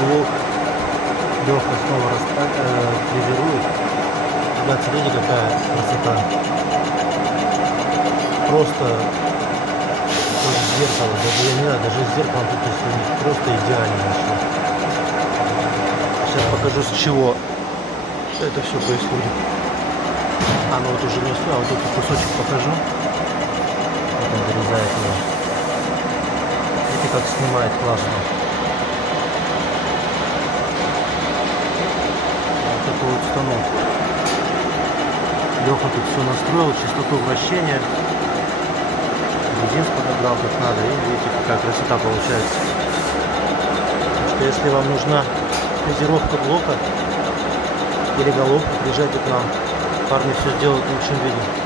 блок Леха снова фрезерует. Ребят, смотрите, какая красота. Просто как зеркало. Даже я не знаю, даже с зеркалом тут просто идеально вообще. Сейчас покажу, с чего это все происходит. А, ну вот уже не успел, а вот этот кусочек покажу. Вот он вырезает его. Видите, как снимает классно. Вот такой вот станок. Леха тут все настроил, частоту вращения. Резинс подобрал как надо. И видите, какая красота получается. Так что если вам нужна фрезеровка блока или головка, приезжайте к нам. Парни все сделают в лучшем виде.